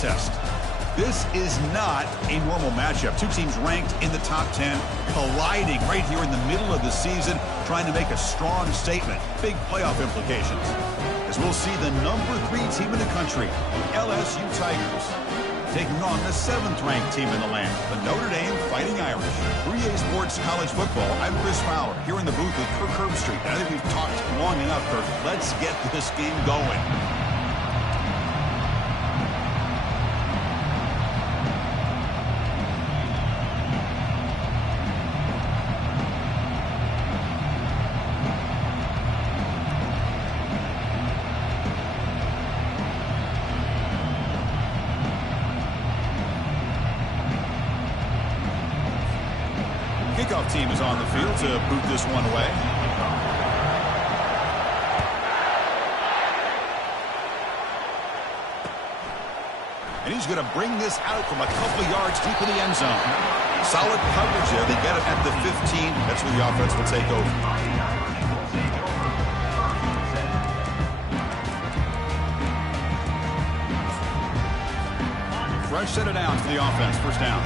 contest. This is not a normal matchup. Two teams ranked in the top 10, colliding right here in the middle of the season, trying to make a strong statement. Big playoff implications. As we'll see the number 3 team in the country, LSU Tigers, taking on the 7th-ranked team in the land, the Notre Dame Fighting Irish. 3A Sports College Football. I'm Chris Fowler, here in the booth with Kirk Herbstreit. I think we've talked long enough, Kirk. Let's get this game going. Kickoff team is on the field to boot this one away. And he's going to bring this out from a couple of yards deep in the end zone. Solid coverage there. They get it at the 15. That's where the offense will take over. Fresh set of downs for the offense. First down.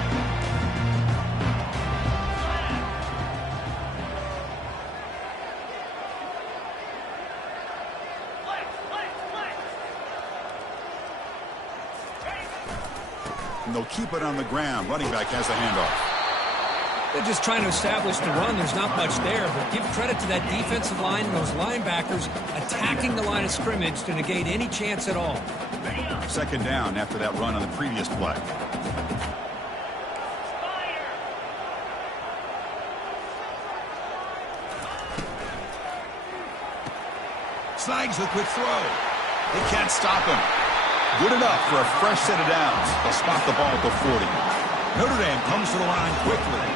And they'll keep it on the ground. Running back has the handoff. They're just trying to establish the run. There's not much there, but give credit to that defensive line and those linebackers attacking the line of scrimmage to negate any chance at all. Second down after that run on the previous play. Snags the quick throw. They can't stop him. Good enough for a fresh set of downs. They'll spot the ball at the 40. Notre Dame comes to the line quickly.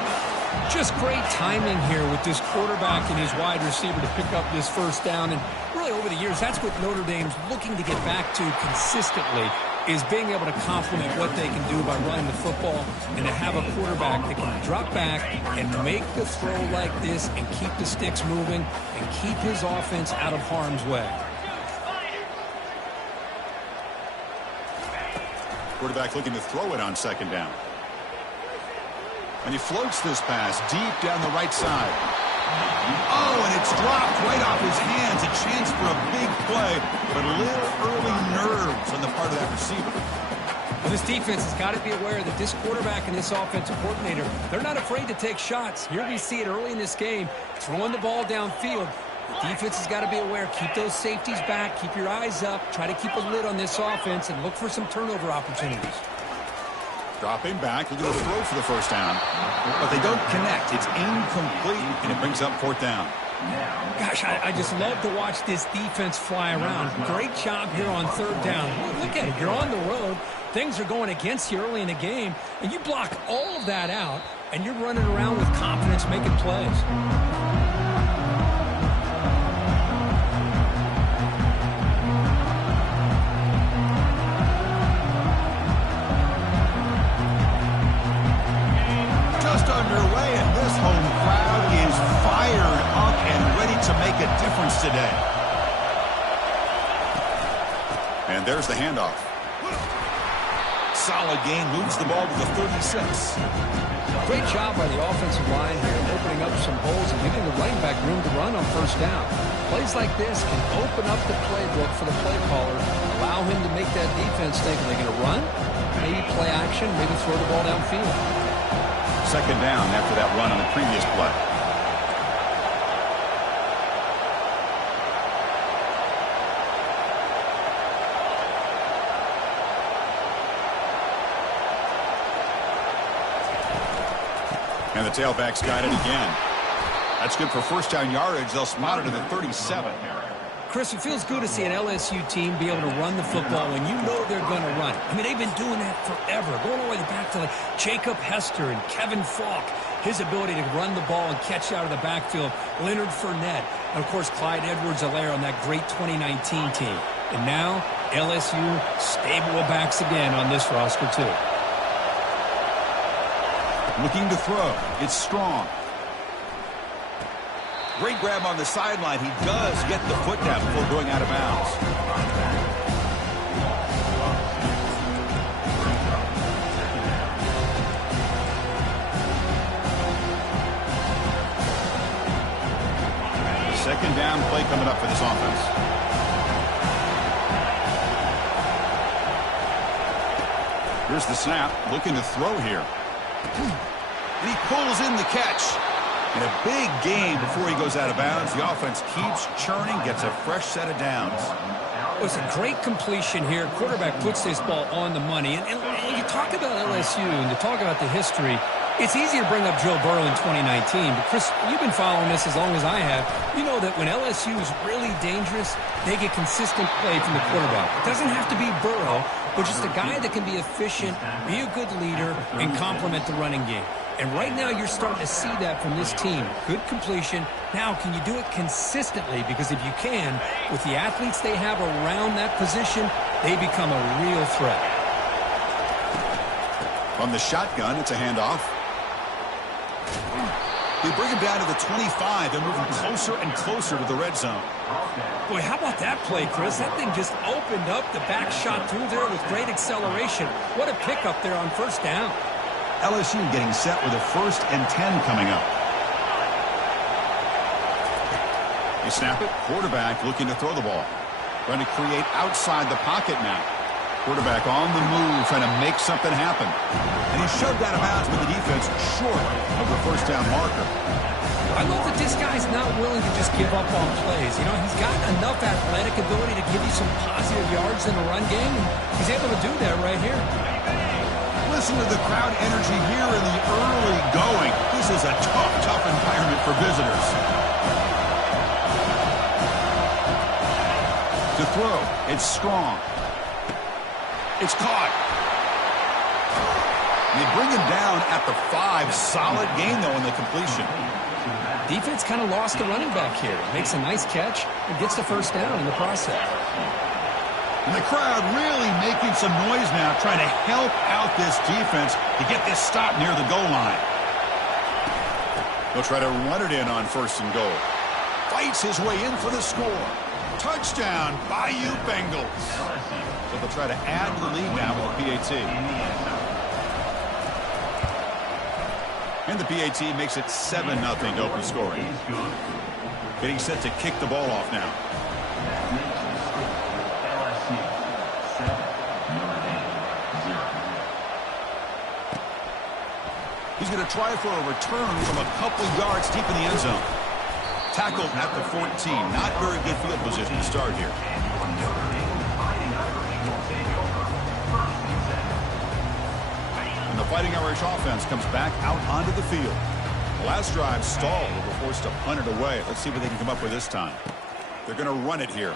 Just great timing here with this quarterback and his wide receiver to pick up this first down. And really over the years, that's what Notre Dame's looking to get back to consistently, is being able to complement what they can do by running the football and to have a quarterback that can drop back and make the throw like this and keep the sticks moving and keep his offense out of harm's way. Quarterback looking to throw it on second down. And he floats this pass deep down the right side. Oh, and it's dropped right off his hands. A chance for a big play, but a little early nerves on the part of that receiver. Well, this defense has got to be aware that this quarterback and this offensive coordinator, they're not afraid to take shots. Here we see it early in this game, throwing the ball downfield. The defense has got to be aware. Keep those safeties back. Keep your eyes up. Try to keep a lid on this offense and look for some turnover opportunities. Dropping back, looking to throw for the first down. But they don't connect. It's incomplete, and it brings up fourth down. Gosh, I just love to watch this defense fly around. Great job here on third down. Look at it. You're on the road. Things are going against you early in the game, and you block all of that out, and you're running around with confidence making plays. Underway, and this home crowd is fired up and ready to make a difference today. And there's the handoff. Solid gain, moves the ball to the 36. Great job by the offensive line here, opening up some holes and giving the running back room to run on first down. Plays like this can open up the playbook for the play caller, allow him to make that defense think, are they going to run? Maybe play action, maybe throw the ball downfield. Second down after that run on the previous play. And the tailback's got it again. That's good for first down yardage. They'll spot it at the 37. Chris, it feels good to see an LSU team be able to run the football when you know they're going to run. I mean, they've been doing that forever, going all the way back to like Jacob Hester and Kevin Falk. His ability to run the ball and catch out of the backfield. Leonard Fournette. And, of course, Clyde Edwards-Helaire on that great 2019 team. And now, LSU stable of backs again on this roster, too. Looking to throw. It's Strong. Great grab on the sideline. He does get the foot down before going out of bounds. down play coming up for this offense. Here's the snap, looking to throw here. And he pulls in the catch. And a big game before he goes out of bounds. The offense keeps churning, gets a fresh set of downs. It was a great completion here. Quarterback puts this ball on the money. And you talk about LSU and to talk about the history, it's easy to bring up Joe Burrow in 2019. But, Chris, you've been following this as long as I have. You know that when LSU is really dangerous, they get consistent play from the quarterback. It doesn't have to be Burrow, but just a guy that can be efficient, be a good leader, and complement the running game. And right now you're starting to see that from this team. Good completion. Now, can you do it consistently? Because if you can, with the athletes they have around that position, they become a real threat. From the shotgun, it's a handoff. They bring him down to the 25 and move him closer and closer to the red zone. Boy, how about that play, Chris? That thing just opened up. The back shot through there with great acceleration. What a pickup there on first down. LSU getting set with a 1st and 10 coming up. They snap it. Quarterback looking to throw the ball. Trying to create outside the pocket now. Quarterback on the move, trying to make something happen. And he's shoved out of bounds with the defense short of the first down marker. I love that this guy's not willing to just give up on plays. You know, he's got enough athletic ability to give you some positive yards in the run game. He's able to do that right here. Listen to the crowd energy here in the early going. This is a tough environment for visitors. To throw, it's strong. It's caught. They bring him down at the 5. Solid gain, though, in the completion. Defense kind of lost the running back here. Makes a nice catch and gets the first down in the process. And the crowd really making some noise now, trying to help out this defense to get this stop near the goal line. They'll try to run it in on 1st and goal. Fights his way in for the score. Touchdown, Bayou Bengals. So they'll try to add to the lead now with the PAT. And the PAT makes it 7-0 open scoring. Getting set to kick the ball off now. He's going to try for a return from a couple yards deep in the end zone. Tackled at the 14. Not very good field position to start here. And the Fighting Irish offense comes back out onto the field. The last drive stalled. They were forced to punt it away. Let's see what they can come up with this time. They're going to run it here.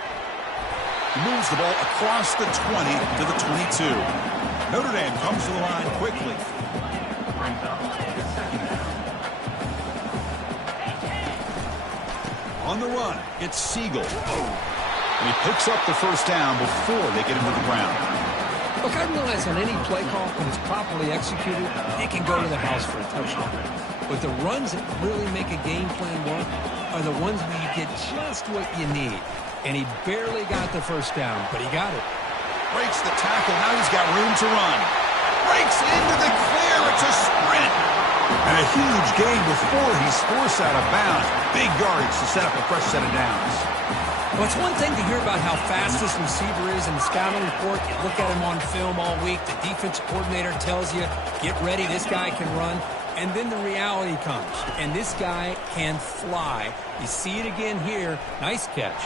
He moves the ball across the 20 to the 22. Notre Dame comes to the line quickly. On the run, it's Siegel. And he picks up the first down before they get him to the ground. Look, I realize on any play call, when it's properly executed, it can go to the house for a touchdown. But the runs that really make a game plan work are the ones where you get just what you need. And he barely got the first down, but he got it. Breaks the tackle. Now he's got room to run. Breaks into the clear. It's a sprint. And a huge gain before he's forced out of bounds. Big yardage to set up a fresh set of downs. Well, it's one thing to hear about how fast this receiver is in the scouting report. You look at him on film all week. The defense coordinator tells you, get ready, this guy can run. And then the reality comes. And this guy can fly. You see it again here. Nice catch.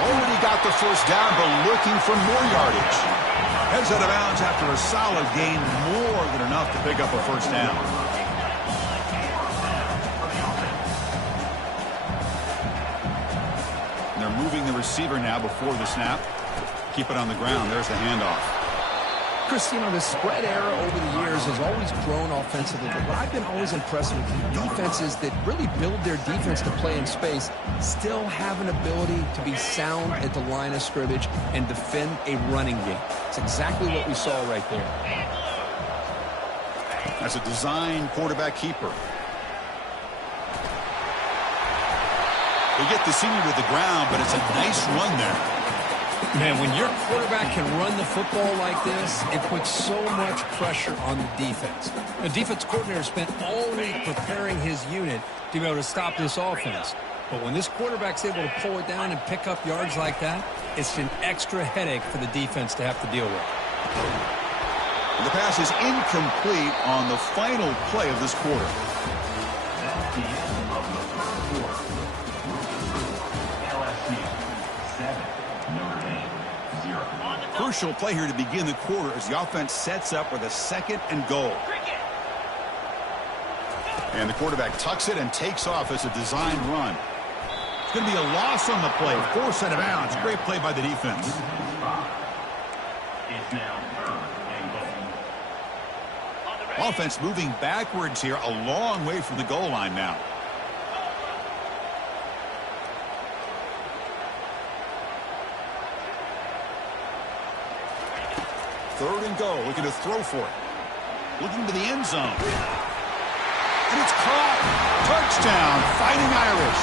Already got the first down, but looking for more yardage. Heads out of bounds after a solid gain, more than enough to pick up a first down. And they're moving the receiver now before the snap. Keep it on the ground. There's the handoff. Chris, you know, the spread era over the years has always grown offensively, but what I've been always impressed with defenses that really build their defense to play in space still have an ability to be sound at the line of scrimmage and defend a running game. It's exactly what we saw right there. That's a design quarterback keeper. They get the senior to the ground, but it's a nice run there. Man, when your quarterback can run the football like this, it puts so much pressure on the defense. The defense coordinator spent all week preparing his unit to be able to stop this offense. But when this quarterback's able to pull it down and pick up yards like that, it's an extra headache for the defense to have to deal with. The pass is incomplete on the final play of this quarter. Crucial play here to begin the quarter as the offense sets up with a 2nd and goal. And the quarterback tucks it and takes off as a design run. It's going to be a loss on the play. Forced out of bounds. Great play by the defense. Offense moving backwards here, a long way from the goal line now. Third and goal, looking to throw for it. Looking to the end zone. And it's caught. Touchdown, Fighting Irish.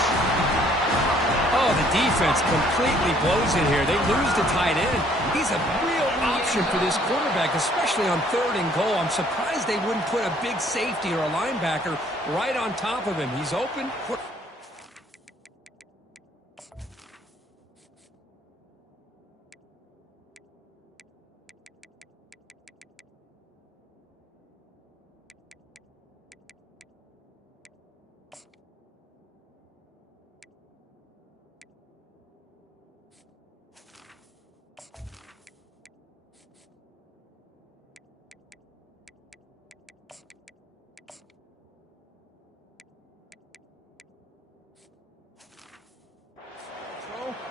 Oh, the defense completely blows it here. They lose the tight end. He's a real option for this quarterback, especially on 3rd and goal. I'm surprised they wouldn't put a big safety or a linebacker right on top of him. He's open.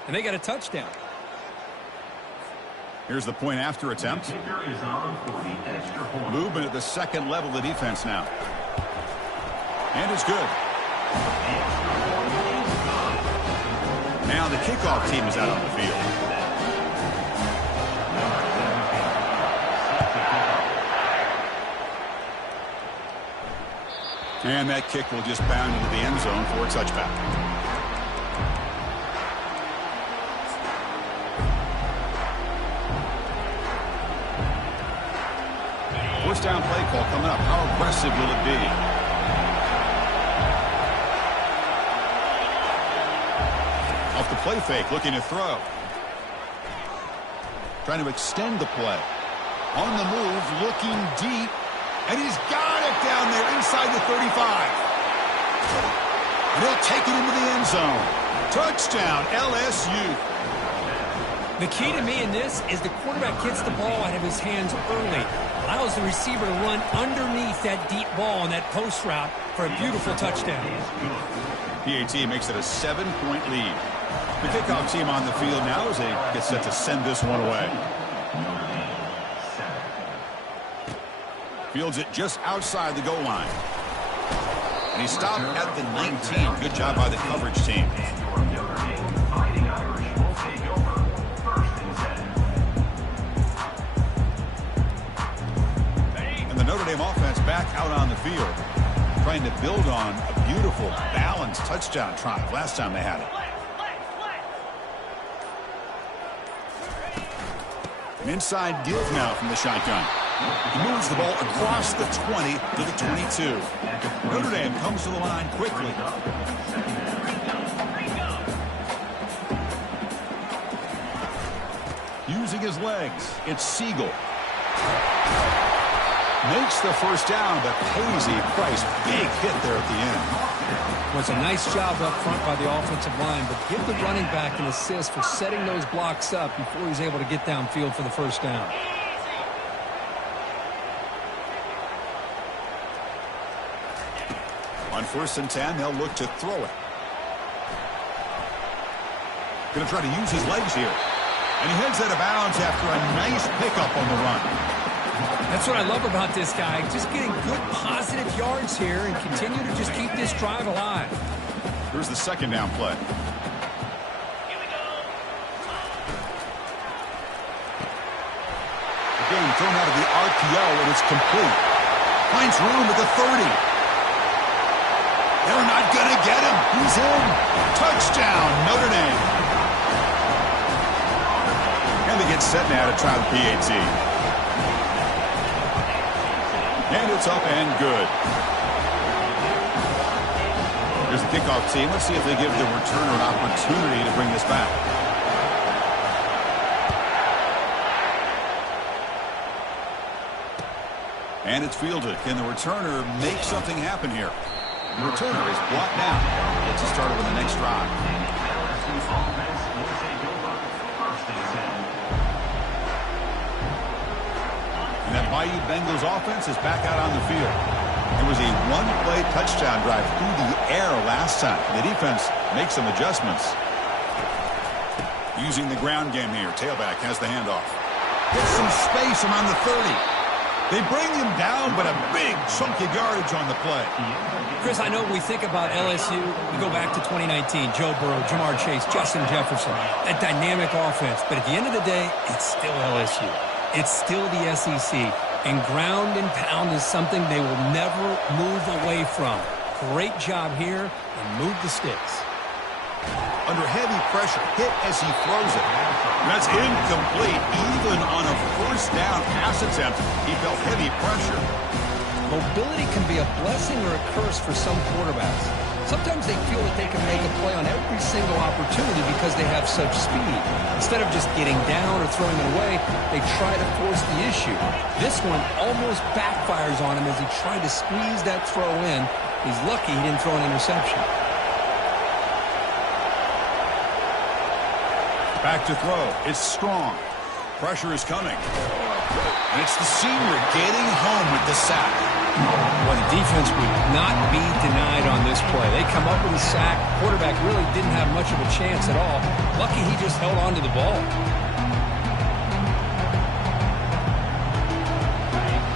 And they got a touchdown. Here's the point after attempt. Movement at the 2nd level of the defense now. And it's good. Now the kickoff team is out on the field. And that kick will just bound into the end zone for a touchback. First down play call coming up. How aggressive will it be? Off the play fake, looking to throw. Trying to extend the play. On the move, looking deep. And he's got it down there inside the 35. And he'll take it into the end zone. Touchdown, LSU. The key to me in this is the quarterback gets the ball out of his hands early. Allows the receiver to run underneath that deep ball on that post route for a beautiful touchdown. PAT makes it a 7-point lead. The kickoff team on the field now as they get set to send this one away. Fields it just outside the goal line. And he stopped at the 19. Good job by the coverage team. And the Notre Dame offense back out on the field, trying to build on a beautiful, balanced touchdown drive last time they had it. An inside give now from the shotgun. He moves the ball across the 20 to the 22. Notre Dame comes to the line quickly. Using his legs, it's Siegel. Makes the first down, but pays a price. Big hit there at the end. Was a nice job up front by the offensive line, but give the running back an assist for setting those blocks up before he's able to get downfield for the first down. On 1st and 10, they'll look to throw it. Going to try to use his legs here. And he heads out of bounds after a nice pickup on the run. That's what I love about this guy. Just getting good positive yards here and continue to just keep this drive alive. Here's the second down play. Again, thrown out of the RPO, and it's complete. Finds room at the 30. They're not going to get him. He's in. Touchdown, Notre Dame. And they get set now to try the PAT. And it's up and good. Here's the Kickoff team, let's see if they give the returner an opportunity to bring this back. And it's fielded. Can the returner make something happen here? The returner is blocked down. Gets us started with the next drive. And that Bayou Bengals offense is back out on the field. It was a one-play touchdown drive through the air last time. The defense makes some adjustments. Using the ground game here. Tailback has the handoff. Gets some space around the 30. They bring him down, but a big chunk of yardage on the play. Chris, I know we think about LSU. We go back to 2019. Joe Burrow, Jamar Chase, Justin Jefferson. That dynamic offense. But at the end of the day, it's still LSU. It's still the SEC. And ground and pound is something they will never move away from. Great job here, and move the sticks. Under heavy pressure, hit as he throws it. That's incomplete. Even on a first down pass attempt, he felt heavy pressure. Mobility can be a blessing or a curse for some quarterbacks. Sometimes they feel that they can make a play on every single opportunity because they have such speed. Instead of just getting down or throwing it away, they try to force the issue. This one almost backfires on him as he tried to squeeze that throw in. He's lucky he didn't throw an interception. Back to throw. It's strong. Pressure is coming. And it's the senior getting home with the sack. Well, the defense would not be denied on this play. They come up with a sack. Quarterback really didn't have much of a chance at all. Lucky he just held on to the ball.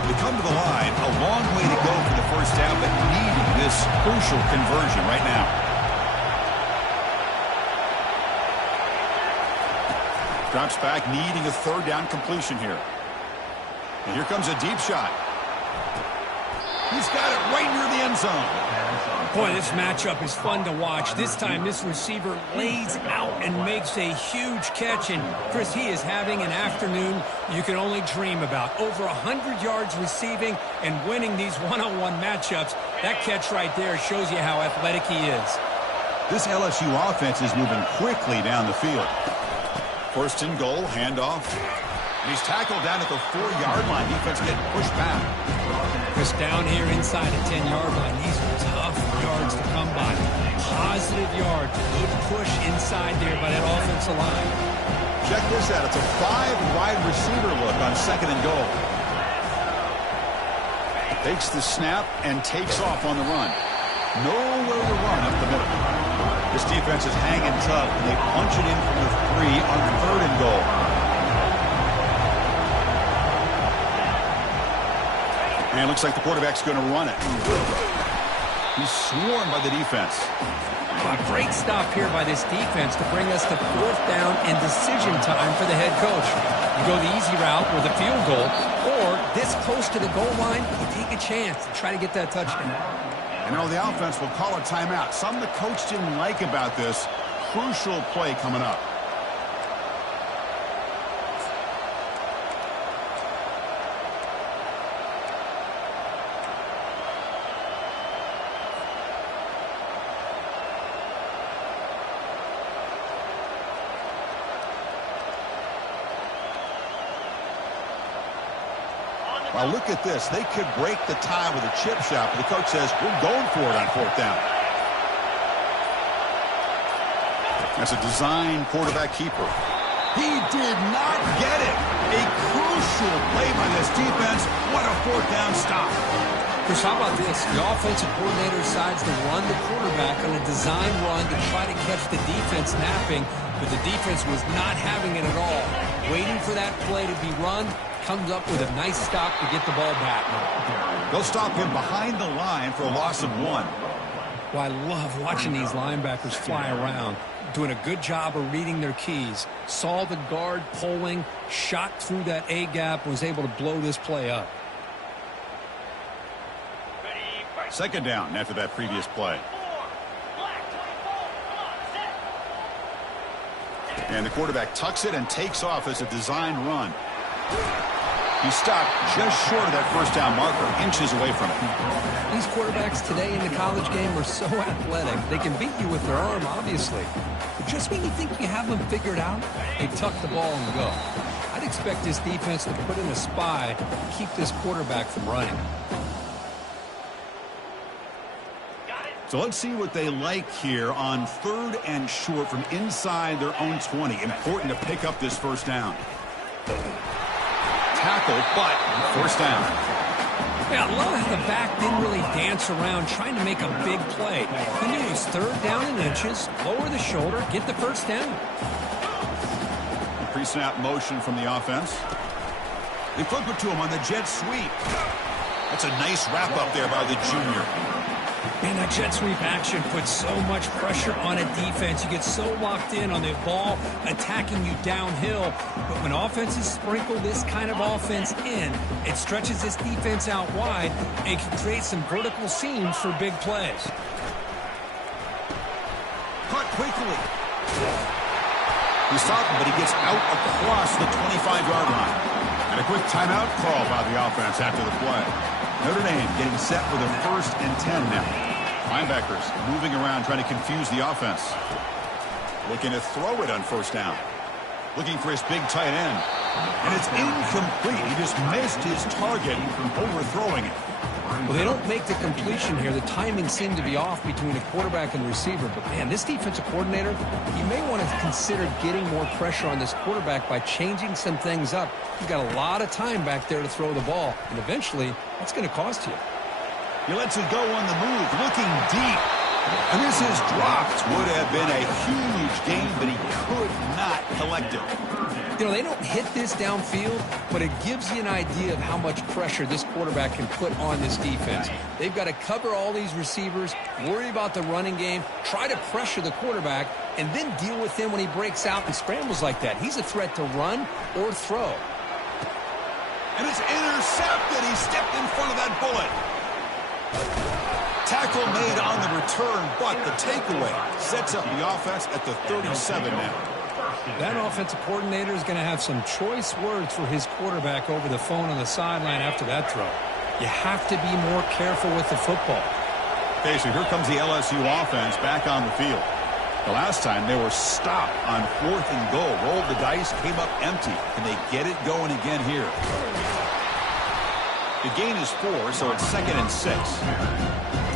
They come to the line. A long way to go for the first down, but needing this crucial conversion right now. Drops back, needing a third down completion here. And here comes a deep shot. He's got it right near the end zone. Boy, this matchup is fun to watch. This time, this receiver lays out and makes a huge catch. And, Chris, he is having an afternoon you can only dream about. Over 100 yards receiving and winning these one-on-one matchups. That catch right there shows you how athletic he is. This LSU offense is moving quickly down the field. First and goal, handoff. He's tackled down at the 4-yard line. Defense getting pushed back. Chris, down here inside the 10-yard line. These are tough yards to come by. Positive yards. Good push inside there by that offensive line. Check this out. It's a 5-wide receiver look on second and goal. Takes the snap and takes off on the run. Nowhere to run up the middle. This defense is hanging tough, and they punch it in from the 3 on third and goal. And it looks like the quarterback's going to run it. He's swarmed by the defense. A great stop here by this defense to bring us to fourth down and decision time for the head coach. You go the easy route with a field goal, or this close to the goal line, you take a chance to try to get that touchdown. You know, the offense will call a timeout. Something the coach didn't like about this. Crucial play coming up. Well, look at this. They could break the tie with a chip shot, but the coach says, we're going for it on fourth down. That's a design quarterback keeper. He did not get it. A crucial play by this defense. What a fourth down stop. Chris, how about this? The offensive coordinator decides to run the quarterback on a design run to try to catch the defense napping, but the defense was not having it at all. Waiting for that play to be run, comes up with a nice stop to get the ball back. They'll stop him behind the line for a loss of 1. Well, I love watching these linebackers fly around, doing a good job of reading their keys. Saw the guard pulling, shot through that A-gap, was able to blow this play up. Second down after that previous play. And the quarterback tucks it and takes off as a design run. He stopped just short of that first down marker, inches away from it. These quarterbacks today in the college game are so athletic. They can beat you with their arm, obviously. But just when you think you have them figured out, they tuck the ball and go. I'd expect this defense to put in a spy to keep this quarterback from running. So let's see what they like here on 3rd and short from inside their own 20. Important to pick up this first down. Tackle, but first down. Yeah, I love how the back didn't really dance around trying to make a big play. He knew it was 3rd down and inches, lower the shoulder, get the first down. Pre-snap motion from the offense. They flip it to him on the jet sweep. That's a nice wrap up there by the junior. Man, that jet sweep action puts so much pressure on a defense. You get so locked in on the ball attacking you downhill. But when offenses sprinkle this kind of offense in, it stretches this defense out wide and can create some vertical seams for big plays. Cut quickly. He's stopped him, but he gets out across the 25-yard line. And a quick timeout call by the offense after the play. Notre Dame getting set for the 1st and 10 now. Linebackers moving around, trying to confuse the offense. Looking to throw it on first down. Looking for his big tight end. And it's incomplete. He just missed his target, overthrowing it. Well, they don't make the completion here. The timing seemed to be off between a quarterback and receiver. But, man, this defensive coordinator, he may want to consider getting more pressure on this quarterback by changing some things up. He's got a lot of time back there to throw the ball. And eventually, that's going to cost you. He lets it go on the move, looking deep. And this is dropped. Would have been a huge gain, but he could not collect it. You know, they don't hit this downfield, but it gives you an idea of how much pressure this quarterback can put on this defense. They've got to cover all these receivers, worry about the running game, try to pressure the quarterback, and then deal with him when he breaks out and scrambles like that. He's a threat to run or throw. And it's intercepted. He stepped in front of that bullet. Tackle made on the return, but the takeaway sets up the offense at the 37 now. That offensive coordinator is going to have some choice words for his quarterback over the phone on the sideline after that throw. You have to be more careful with the football. Okay, so here comes the LSU offense back on the field. The last time they were stopped on 4th and goal. Rolled the dice, came up empty. Can they get it going again here? The gain is 4, so it's 2nd and 6.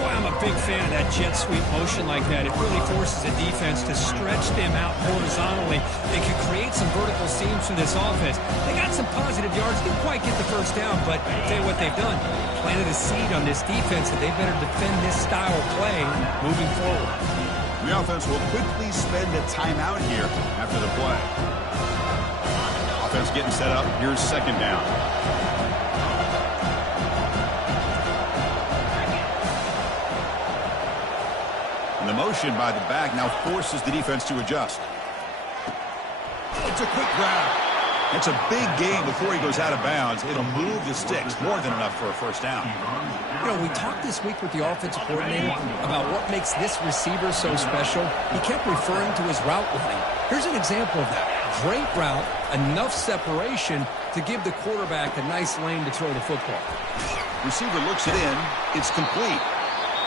Boy, I'm a big fan of that jet sweep motion like that. It really forces a defense to stretch them out horizontally. They can create some vertical seams for this offense. They got some positive yards. Didn't quite get the first down, but I'll tell you what they've done. Planted a seed on this defense that they better defend this style of play moving forward. The offense will quickly spend a timeout here after the play. Offense getting set up. Here's 2nd down. The motion by the back now forces the defense to adjust. It's a quick grab. It's a big gain before he goes out of bounds. It'll move the sticks, more than enough for a first down. You know, we talked this week with the offensive coordinator about what makes this receiver so special. He kept referring to his route running. Here's an example of that. Great route, enough separation to give the quarterback a nice lane to throw the football. Receiver looks it in. It's complete.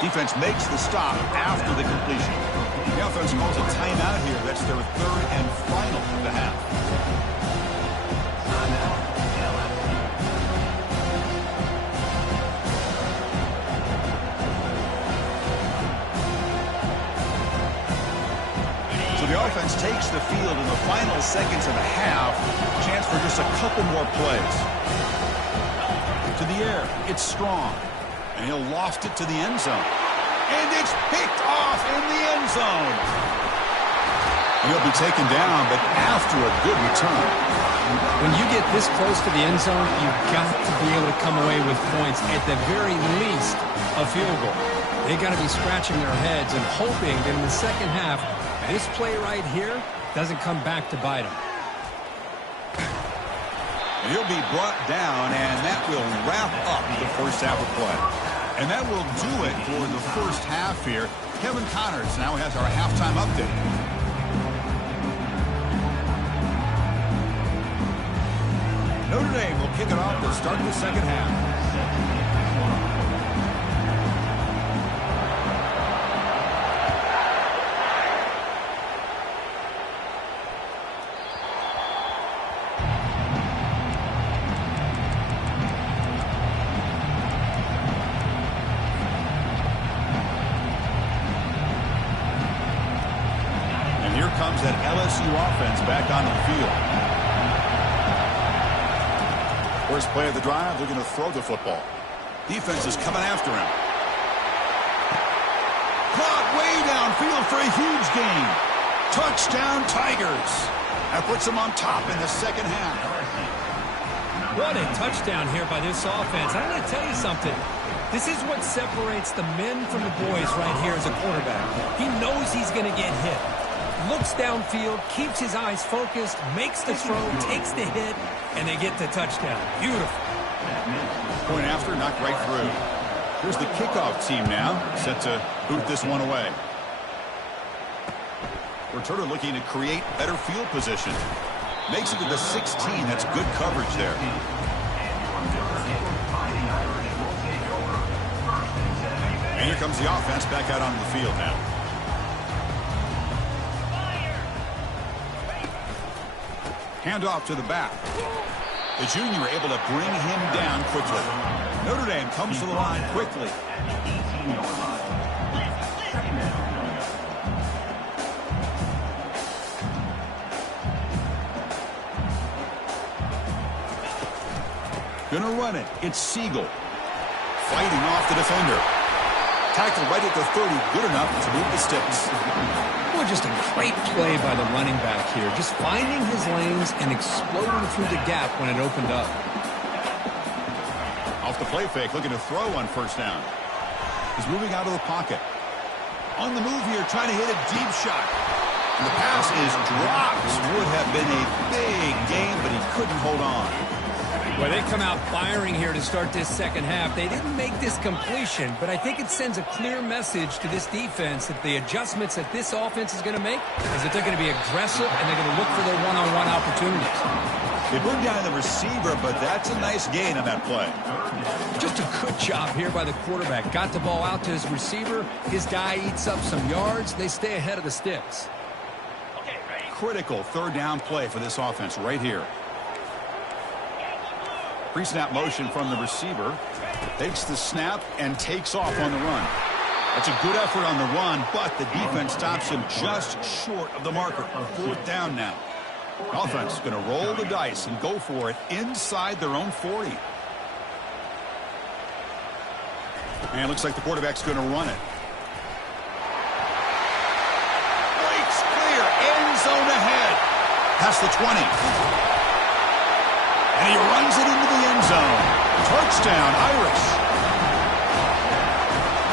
Defense makes the stop after the completion. The offense calls a timeout here. That's their 3rd and final of the half. So the offense takes the field in the final seconds of the half. Chance for just a couple more plays. To the air. It's strong. And he'll loft it to the end zone. And it's picked off in the end zone. And he'll be taken down, but after a good return. When you get this close to the end zone, you've got to be able to come away with points. At the very least, a field goal. They got to be scratching their heads and hoping that in the second half, this play right here doesn't come back to bite them. He'll be brought down, and that will wrap up the first half of play. And that will do it for the first half here. Kevin Connors now has our halftime update. Notre Notre Dame will kick it off to start the second half. Comes that LSU offense back onto the field. First play of the drive, they're going to throw the football. Defense is coming after him. Caught way downfield for a huge gain. Touchdown, Tigers. That puts them on top in the second half. What a touchdown here by this offense. I'm going to tell you something. This is what separates the men from the boys right here as a quarterback. He knows he's going to get hit. Looks downfield, keeps his eyes focused, makes the throw, takes the hit, and they get the touchdown. Beautiful. Point after, knocked right through. Here's the kickoff team now, set to boot this one away. Returner looking to create better field position. Makes it to the 16. That's good coverage there. And here comes the offense back out onto the field now. Handoff to the back. The junior able to bring him down quickly. Notre Dame comes to the line quickly. Gonna run it. It's Siegel. Fighting off the defender. Tackled right at the 30. Good enough to move the sticks. Well, just a great play by the running back here. Just finding his lanes and exploding through the gap when it opened up. Off the play fake, looking to throw on first down. He's moving out of the pocket. On the move here, trying to hit a deep shot. And the pass is dropped. Would have been a big game, but he couldn't hold on. Well, they come out firing here to start this second half. They didn't make this completion, but I think it sends a clear message to this defense that the adjustments that this offense is going to make is that they're going to be aggressive and they're going to look for their one-on-one opportunities. They bring down the receiver, but that's a nice gain on that play. Just a good job here by the quarterback. Got the ball out to his receiver. His guy eats up some yards. They stay ahead of the sticks. Critical third down play for this offense right here. Pre-snap motion from the receiver. Takes the snap and takes off on the run. That's a good effort on the run, but the defense stops him just short of the marker. Fourth down now. Offense is going to roll the dice and go for it inside their own 40. And it looks like the quarterback's going to run it. Breaks clear. End zone ahead. Past the 20. And he runs it into the end zone. Touchdown, Irish.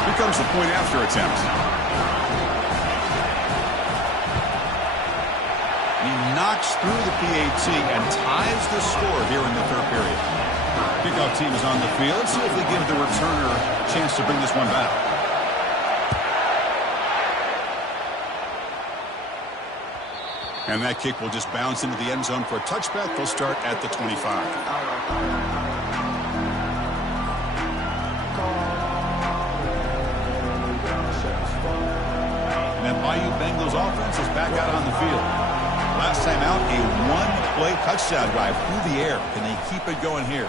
Here comes the point after attempt. He knocks through the PAT and ties the score here in the third period. Kickoff team is on the field. Let's see if they give the returner a chance to bring this one back. And that kick will just bounce into the end zone for a touchback. They'll start at the 25. And that Bayou Bengals offense is back out on the field. Last time out, a one-play touchdown drive through the air. Can they keep it going here?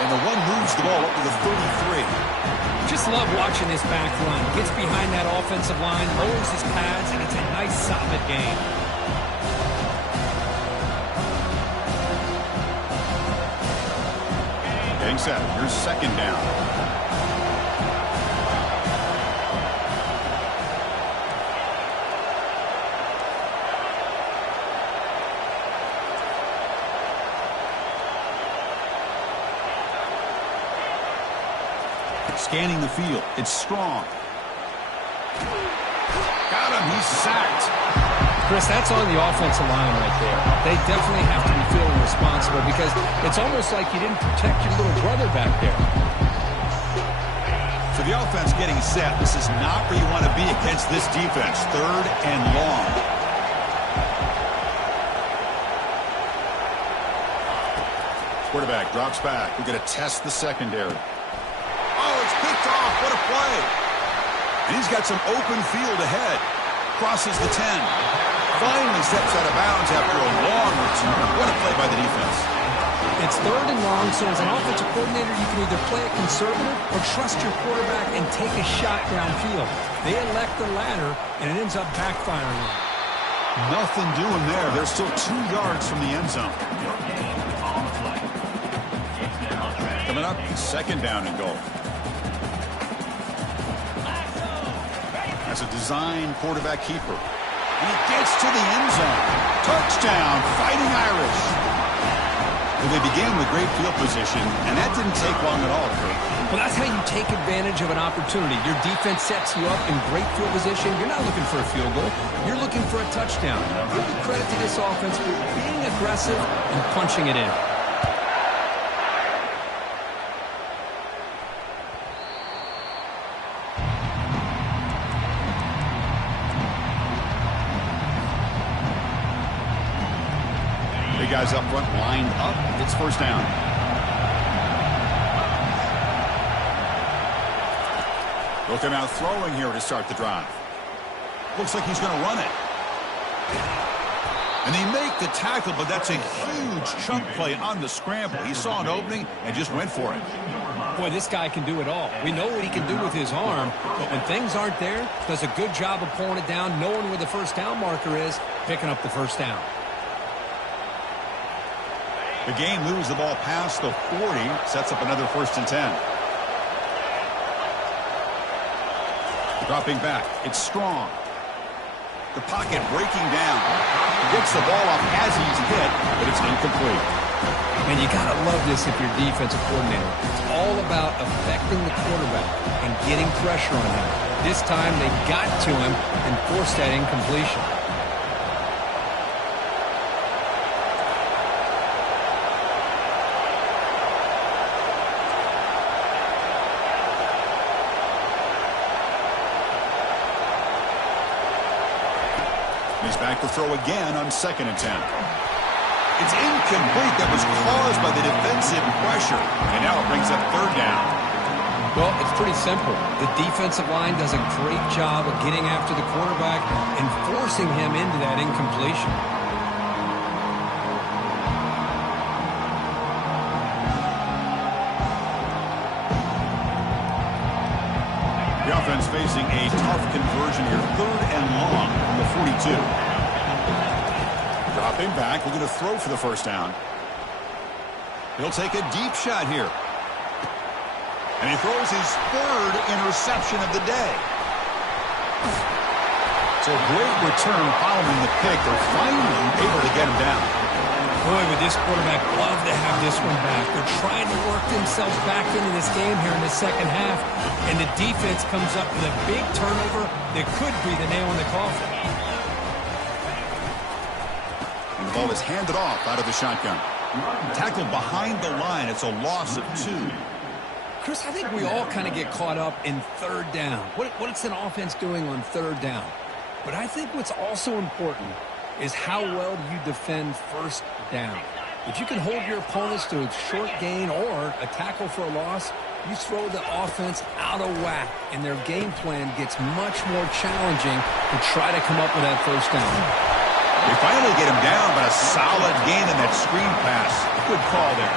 And the one moves the ball up to the 33. Just love watching this back run. Gets behind that offensive line, lowers his pads, and it's a nice, solid game. Getting set. Here's second down. Scanning the field. It's Strong. Got him. He's sacked. Chris, that's on the offensive line right there. They definitely have to be feeling responsible because it's almost like you didn't protect your little brother back there. So the offense getting set. This is not where you want to be against this defense. Third and long. Quarterback drops back. We're going to test the secondary. Oh, it's picked off. What a play. And he's got some open field ahead. Crosses the 10. Finally steps out of bounds after a long return. What a play by the defense. It's 3rd and long, so as an offensive coordinator, you can either play it conservative or trust your quarterback and take a shot downfield. They elect the latter, and it ends up backfiring. Nothing doing there. They're still 2 yards from the end zone. Coming up, 2nd down and goal. That's a design quarterback keeper. And he gets to the end zone. Touchdown, Fighting Irish. Well, they began with great field position, and that didn't take long at all, Kurt. Well, that's how you take advantage of an opportunity. Your defense sets you up in great field position. You're not looking for a field goal. You're looking for a touchdown. Give the credit to this offense for being aggressive and punching it in. Guys up front lined up. It's 1st down. Looking out throwing here to start the drive. Looks like he's going to run it. And they make the tackle, but that's a huge chunk play on the scramble. He saw an opening and just went for it. Boy, this guy can do it all. We know what he can do with his arm, but when things aren't there, does a good job of pulling it down, knowing where the 1st down marker is, picking up the 1st down. The game moves the ball past the 40, sets up another 1st and 10. Dropping back, it's Strong. The pocket breaking down. Gets the ball off as he's hit, but it's incomplete. And you gotta love this if you're defensive coordinator. It's all about affecting the quarterback and getting pressure on him. This time they got to him and forced that incompletion. He's back to throw again on 2nd and 10. It's incomplete. That was caused by the defensive pressure. And now it brings up 3rd down. Well, it's pretty simple. The defensive line does a great job of getting after the quarterback and forcing him into that incompletion. The offense facing a tough conversion here. 3rd and long from the 42. Dropping back. We're going to throw for the 1st down. He'll take a deep shot here. And he throws his 3rd interception of the day. So a great return following the pick. They're finally able to get him down. Boy, would this quarterback love to have this one back. They're trying to work themselves back into this game here in the 2nd half. And the defense comes up with a big turnover that could be the nail in the coffin. And the ball is handed off out of the shotgun. Tackled behind the line. It's a loss of 2. Chris, I think we all kind of get caught up in 3rd down. What's an offense doing on 3rd down? But I think what's also important is how well do you defend 1st down. If you can hold your opponents to a short gain or a tackle for a loss, you throw the offense out of whack, and their game plan gets much more challenging to try to come up with that 1st down. They finally get him down, but a solid gain in that screen pass. Good call there.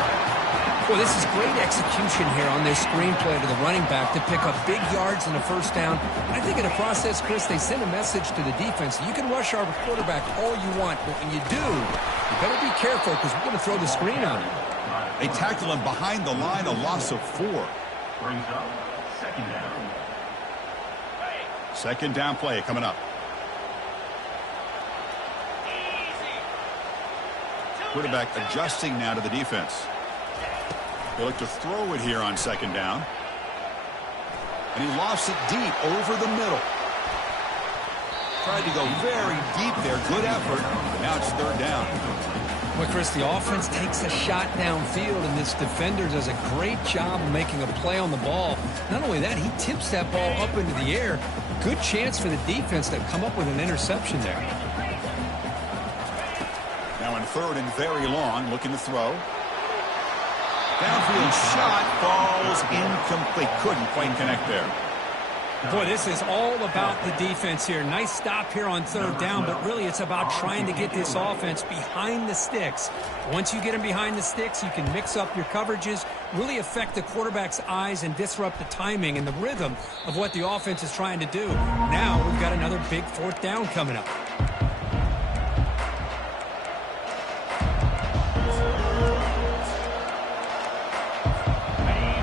Well, this is great execution here on this screen play to the running back to pick up big yards in a 1st down. And I think in the process, Chris, they send a message to the defense. You can rush our quarterback all you want, but when you do, you better be careful because we're going to throw the screen on him. They tackle him behind the line, a loss of 4. Brings up 2nd down. 2nd down play coming up. Quarterback adjusting now to the defense. They look to throw it here on 2nd down. And he lost it deep over the middle. Tried to go very deep there. Good effort. Now it's 3rd down. Well, Chris, the offense takes a shot downfield, and this defender does a great job of making a play on the ball. Not only that, he tips that ball up into the air. Good chance for the defense to come up with an interception there. Now in 3rd and very long, looking to throw. Downfield shot falls incomplete. Couldn't quite connect there. Boy, this is all about the defense here. Nice stop here on third down, but really it's about trying to get this offense behind the sticks. Once you get them behind the sticks, you can mix up your coverages, really affect the quarterback's eyes and disrupt the timing and the rhythm of what the offense is trying to do. Now we've got another big fourth down coming up.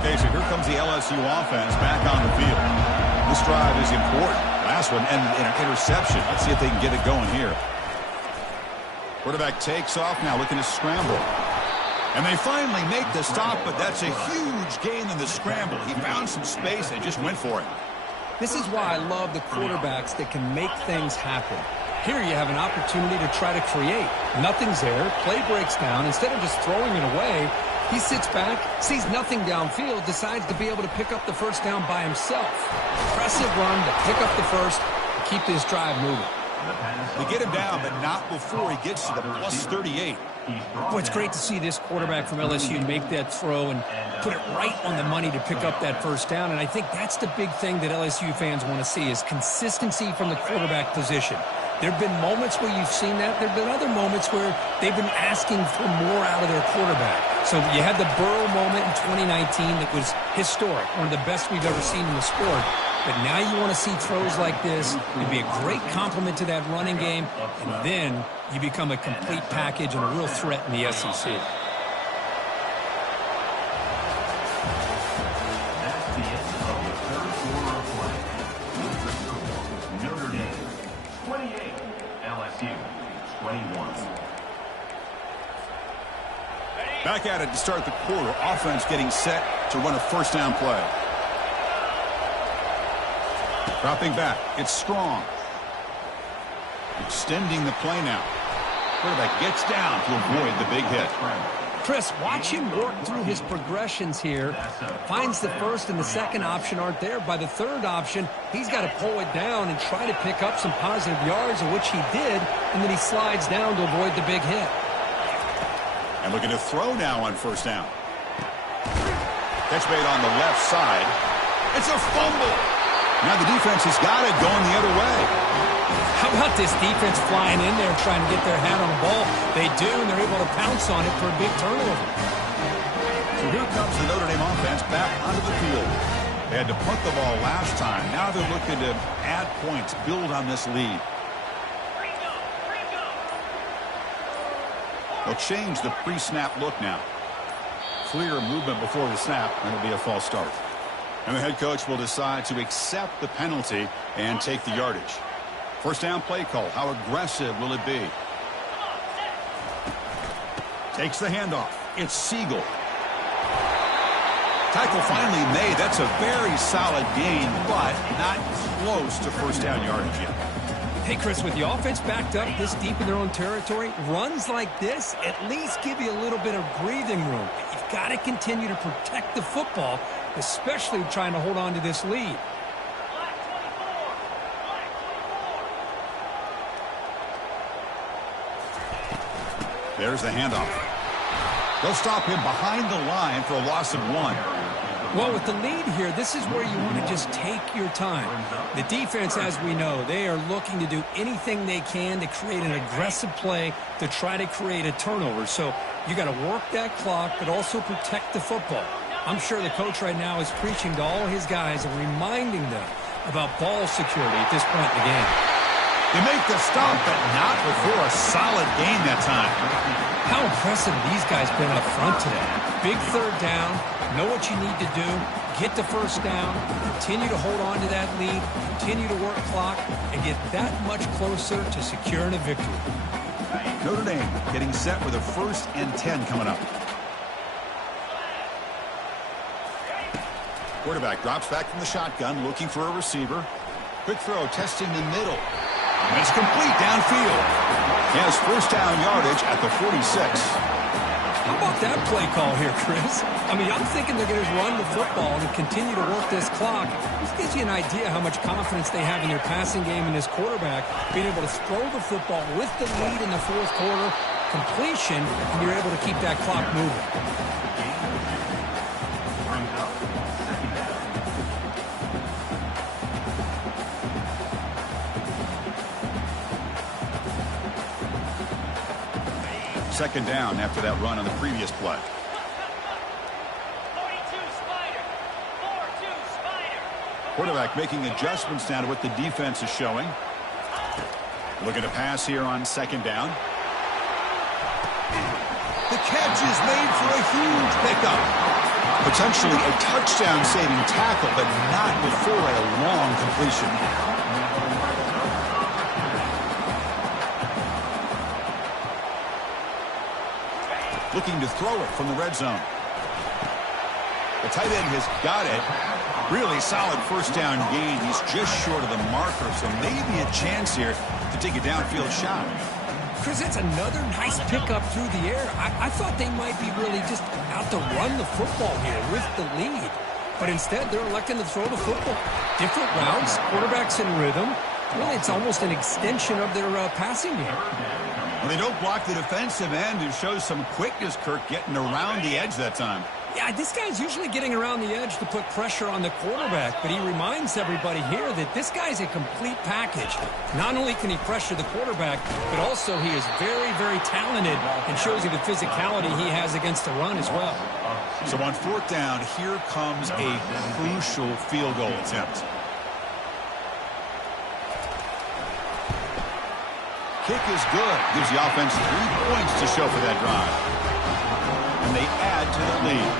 Okay, so here comes the LSU offense back on the field. This drive is important. Last one ended in an interception. Let's see if they can get it going here. Quarterback takes off now, looking to scramble. And they finally make the stop, but that's a huge gain in the scramble. He found some space and just went for it. This is why I love the quarterbacks that can make things happen. Here you have an opportunity to try to create. Nothing's there. Play breaks down. Instead of just throwing it away, he sits back, sees nothing downfield, decides to be able to pick up the first down by himself. Impressive run to pick up the first and keep this drive moving. They get him down, but not before he gets to the plus 38. Boy, it's great to see this quarterback from LSU make that throw and put it right on the money to pick up that first down. And I think that's the big thing that LSU fans want to see is consistency from the quarterback position. There have been moments where you've seen that. There have been other moments where they've been asking for more out of their quarterback. So you had the Burrow moment in 2019 that was historic, one of the best we've ever seen in the sport. But now you want to see throws like this. It'd be a great complement to that running game, and then you become a complete package and a real threat in the SEC. That's the end of the third quarter of play. Notre Dame 28, LSU 21. Back at it to start the quarter. Offense getting set to run a first down play. Dropping back. It's Strong. Extending the play now. Quarterback gets down to avoid the big hit. Chris, watch him work through his progressions here. Finds the first and the second option aren't there. By the third option, he's got to pull it down and try to pick up some positive yards, of which he did, and then he slides down to avoid the big hit. And looking to throw now on first down. Catch made on the left side. It's a fumble. Now the defense has got it going the other way. How about this defense flying in there trying to get their hat on the ball? They do, and they're able to pounce on it for a big turnover. So here comes the Notre Dame offense back onto the field. They had to punt the ball last time. Now they're looking to add points, build on this lead. They'll change the pre-snap look now. Clear movement before the snap, and it'll be a false start. And the head coach will decide to accept the penalty and take the yardage. First down play call. How aggressive will it be? Takes the handoff. It's Siegel. Tackle finally made. That's a very solid gain, but not close to first down yardage yet. Hey, Chris, with the offense backed up this deep in their own territory, runs like this at least give you a little bit of breathing room. You've got to continue to protect the football, especially trying to hold on to this lead. There's the handoff. They'll stop him behind the line for a loss of 1. Well, with the lead here, this is where you want to just take your time. The defense, as we know, they are looking to do anything they can to create an aggressive play to try to create a turnover. So you got to work that clock, but also protect the football. I'm sure the coach right now is preaching to all his guys and reminding them about ball security at this point in the game. They make the stop, but not before a solid gain that time. How impressive these guys been up front today. Big third down, know what you need to do, get the first down, continue to hold on to that lead, continue to work clock, and get that much closer to securing a victory. Notre Dame getting set with a 1st and 10 coming up. Quarterback drops back from the shotgun, looking for a receiver. Quick throw, testing the middle. And it's complete downfield. He has first down yardage at the 46. How about that play call here, Chris? I mean, I'm thinking they're going to run the football and continue to work this clock. This gives you an idea how much confidence they have in their passing game and this quarterback being able to throw the football with the lead in the fourth quarter, completion, and you're able to keep that clock moving. second down after that run on the previous play. Quarterback making adjustments now to what the defense is showing. Looking to pass here on second down. The catch is made for a huge pickup. Potentially a touchdown-saving tackle, but not before a long completion. Looking to throw it from the red zone. The tight end has got it. Really solid first down gain. He's just short of the marker, so maybe a chance here to take a downfield shot. Chris, that's another nice pickup through the air. I thought they might be really just out to run the football here with the lead. But instead, they're electing to throw the football. Different routes, quarterbacks in rhythm. Really, it's almost an extension of their passing game. Well, they don't block the defensive end and shows some quickness, Kirk, getting around the edge that time. Yeah, this guy's usually getting around the edge to put pressure on the quarterback, but he reminds everybody here that this guy's a complete package. Not only can he pressure the quarterback, but also he is very, very talented and shows you the physicality he has against the run as well. So on fourth down, here comes a crucial field goal attempt. Kick is good. Gives the offense 3 points to show for that drive. And they add to the lead.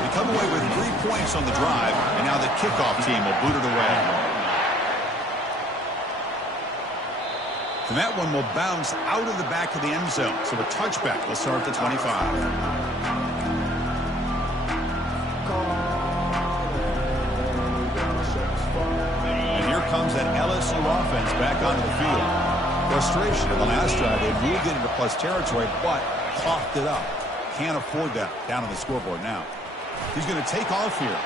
They come away with 3 points on the drive, and now the kickoff team will boot it away. And that one will bounce out of the back of the end zone, so a touchback will start at the 25. And here comes that LSU offense back onto the field. Frustration in the last drive. They moved it into plus territory, but coughed it up. Can't afford that down on the scoreboard now. He's going to take off here.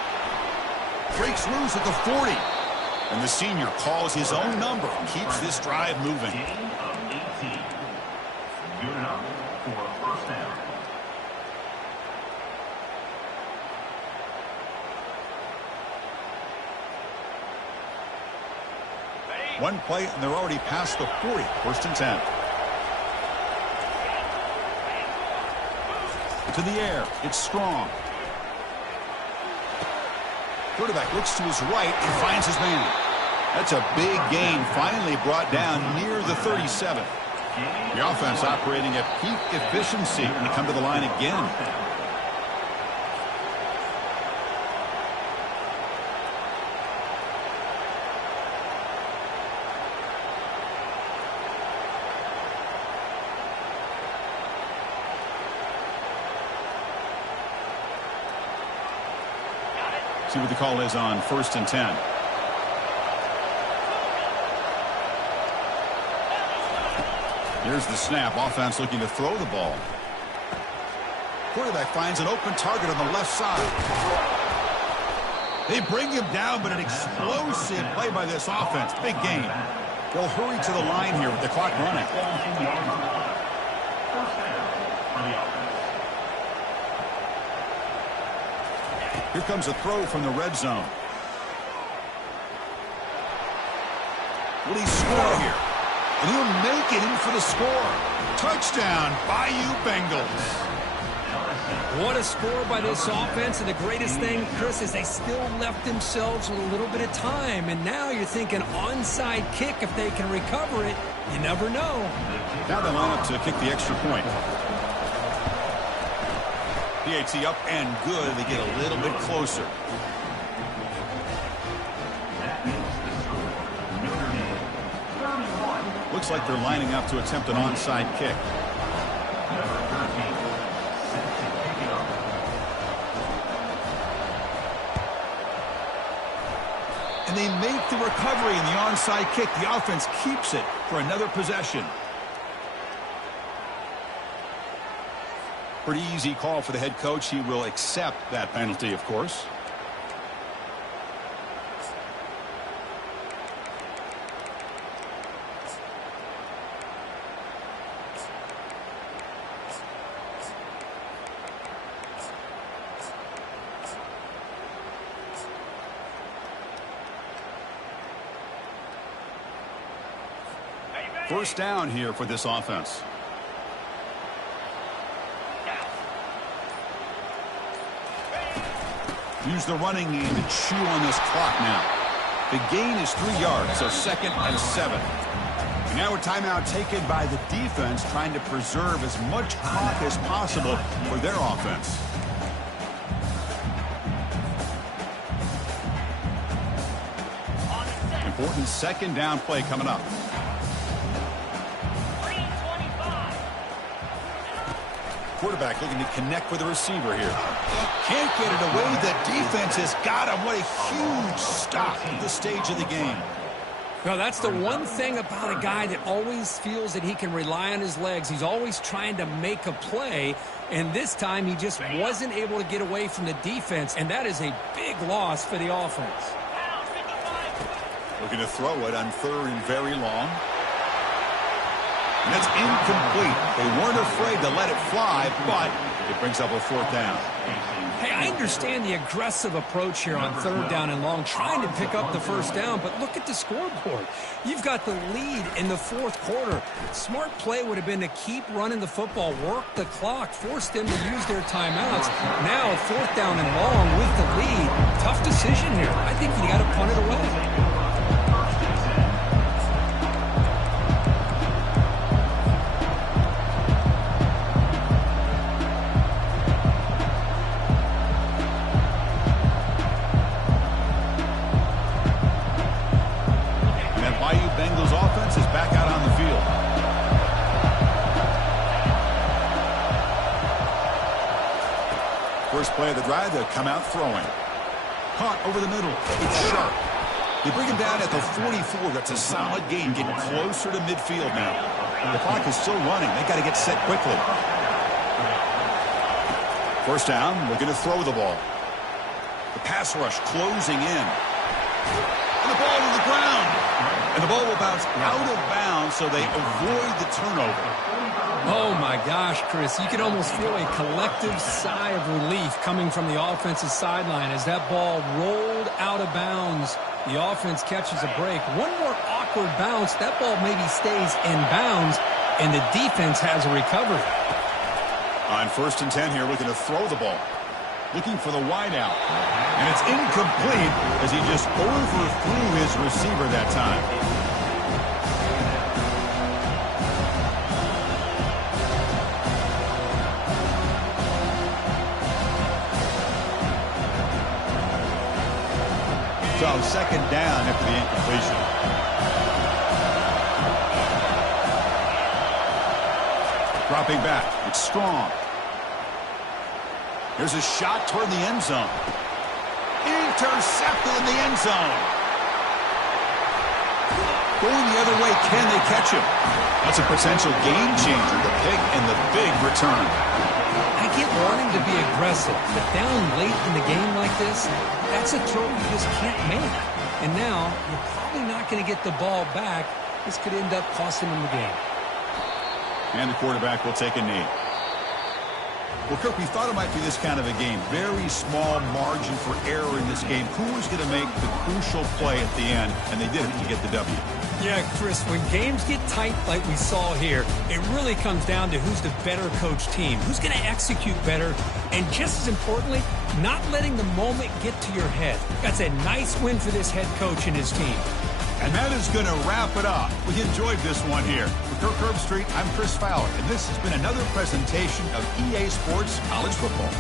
Breaks loose at the 40. And the senior calls his own number and keeps this drive moving. Gain of 18. Good enough for a first down. One play, and they're already past the 40. First and 10. To the air. It's Strong. Quarterback looks to his right and finds his man. That's a big gain, finally brought down near the 37. The offense operating at peak efficiency when they come to the line again. See what the call is on first and 10. Here's the snap. Offense looking to throw the ball. Quarterback finds an open target on the left side. They bring him down, but an explosive play by this offense. Big gain. They'll hurry to the line here with the clock running. Here comes a throw from the red zone. Will he score here? And he'll make it in for the score. Touchdown, Bayou Bengals. What a score by this offense, and the greatest thing, Chris, is they still left themselves with a little bit of time, and now you're thinking onside kick if they can recover it. You never know. Now they line up to kick the extra point. PAT up and good. They get a little bit closer. Looks like they're lining up to attempt an onside kick. And they make the recovery in the onside kick. The offense keeps it for another possession. Pretty easy call for the head coach. He will accept that penalty, of course. First down here for this offense. Use the running game to chew on this clock now. The gain is 3 yards, so 2nd and 7. And now a timeout taken by the defense, trying to preserve as much clock as possible for their offense. Important 2nd down play coming up. Quarterback looking to connect with the receiver here. Can't get it away. The defense has got him. What a huge stop at this stage of the game. Well, that's the one thing about a guy that always feels that he can rely on his legs. He's always trying to make a play, and this time he just wasn't able to get away from the defense, and that is a big loss for the offense. Looking to throw it on 3rd and very long. And that's incomplete. They weren't afraid to let it fly, but it brings up a 4th down. Hey, I understand the aggressive approach here on 3rd down and long, trying to pick up the 1st down, but look at the scoreboard. You've got the lead in the 4th quarter. Smart play would have been to keep running the football, work the clock, force them to use their timeouts. Now 4th down and long with the lead. Tough decision here. I think you got to punt it away. First play of the drive, they'll come out throwing. Caught over the middle. It's sharp. They bring him down at the 44. That's a solid gain, getting closer to midfield now. The clock is still running. They've got to get set quickly. First down, looking to throw the ball. The pass rush closing in. And the ball to the ground. And the ball will bounce out of bounds, so they avoid the turnover. Oh, my gosh, Chris. You can almost feel a collective sigh of relief coming from the offensive sideline as that ball rolled out of bounds. The offense catches a break. One more awkward bounce. That ball maybe stays in bounds, and the defense has a recovery. On 1st and 10 here, looking to throw the ball. Looking for the wide out. And it's incomplete as he just overthrew his receiver that time. So 2nd down after the incompletion. Dropping back. It's Strong. Here's a shot toward the end zone. Intercepted in the end zone. Going the other way, can they catch him? That's a potential game changer, the pick and the big return. I get wanting to be aggressive, but down late in the game like this, that's a throw you just can't make. And now, you're probably not going to get the ball back. This could end up costing them the game. And the quarterback will take a knee. Well, Kirk, we thought it might be this kind of a game. Very small margin for error in this game. Who was going to make the crucial play at the end? And they did it to get the W. Yeah, Chris, when games get tight like we saw here, it really comes down to who's the better coach team, who's going to execute better, and just as importantly, not letting the moment get to your head. That's a nice win for this head coach and his team. And that is going to wrap it up. We enjoyed this one here. For Kirk Herbstreit, I'm Chris Fowler, and this has been another presentation of EA Sports College Football.